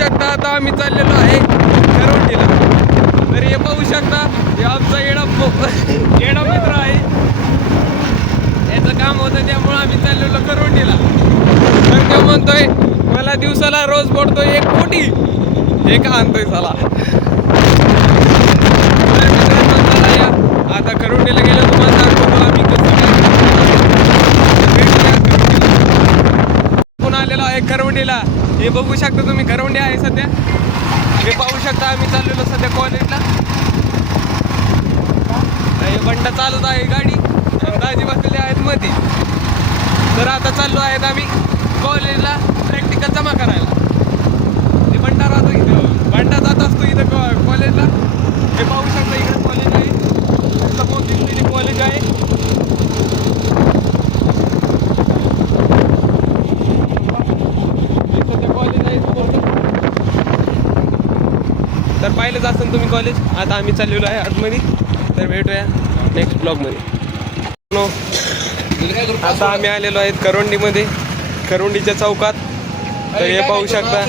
शकता आता आम्ही चाललेलो आहे करवंडीला. तर हे पाहू शकता हे आमचा येडा मित्र आहे. याचं काम होतं त्यामुळं आम्ही चाललेलो करवंडीला. तर तो म्हणतोय मला दिवसाला रोज पडतोय 1 कोटी. हे का आणतोय चला. आता करवंडीला गेलो तुम्हाला दाखवतो आम्ही कसं कोण आलेलो आहे करवंडीला. हे बघू शकता तुम्ही करवंडी आहे सध्या. हे पाहू शकता आम्ही चाललेलो सध्या कॉलेजला. हे बंडा चालत आहे गाडी. दाजी बसलेले आहेत मध्ये. तर आता चाललो आहेत आम्ही कॉलेजला प्रॅक्टिकल जमा करायला. हे बंडा राहतो इथं. बंडा जात असतो इथं कॉलेजला. हे पाहू शकता इकडे कॉलेज आहे. समोर दिसलेली कॉलेज आहे. सध्या कॉलेज आहे तर पाहिलंच असेल तुम्ही कॉलेज. आता आम्ही चाललेलो आहे आतमध्ये. तर भेटूया नेक्स्ट ब्लॉगमध्ये. आता आम्ही आलेलो आहेत करवंडीमध्ये, करवंडीच्या चौकात. तर हे पाहू शकता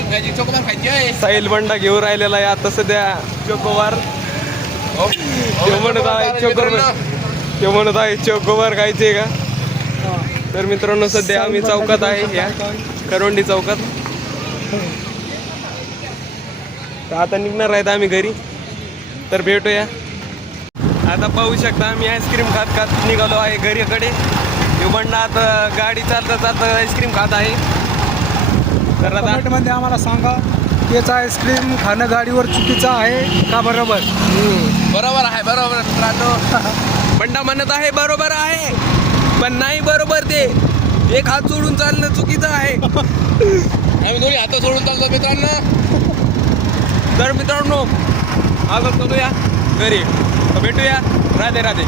साहिल बंडा घेऊन राहिलेला आहे आता सध्या चोकोबार. तो म्हणत आहे चोकोबार खायचे का. तर मित्रांनो सध्या आम्ही चौकात आहे या करवंडी चौकात. तर आता निघणार आहेत आम्ही घरी. तर भेटूया. आता पाहू शकता आम्ही आईस्क्रीम खात खात निघालो आहे घरीकडे. बंडा आता गाडी चालता चालता आईस्क्रीम खात आहे. तर कमेंटमध्ये आम्हाला सांगा त्याचं आईस्क्रीम खाणं गाडीवर चुकीचं आहे का बरोबर. बरोबर आहे बरोबर मित्रांनो. बंडा म्हणत आहे बरोबर आहे पण नाही बरोबर ते. एक हात सोडून चालणं चुकीचं आहे. आम्ही दोन्ही हात सोडून चालतो मित्रांनो. तर मित्रांनो आता चलूया घरी. भेटूया. राधे राधे.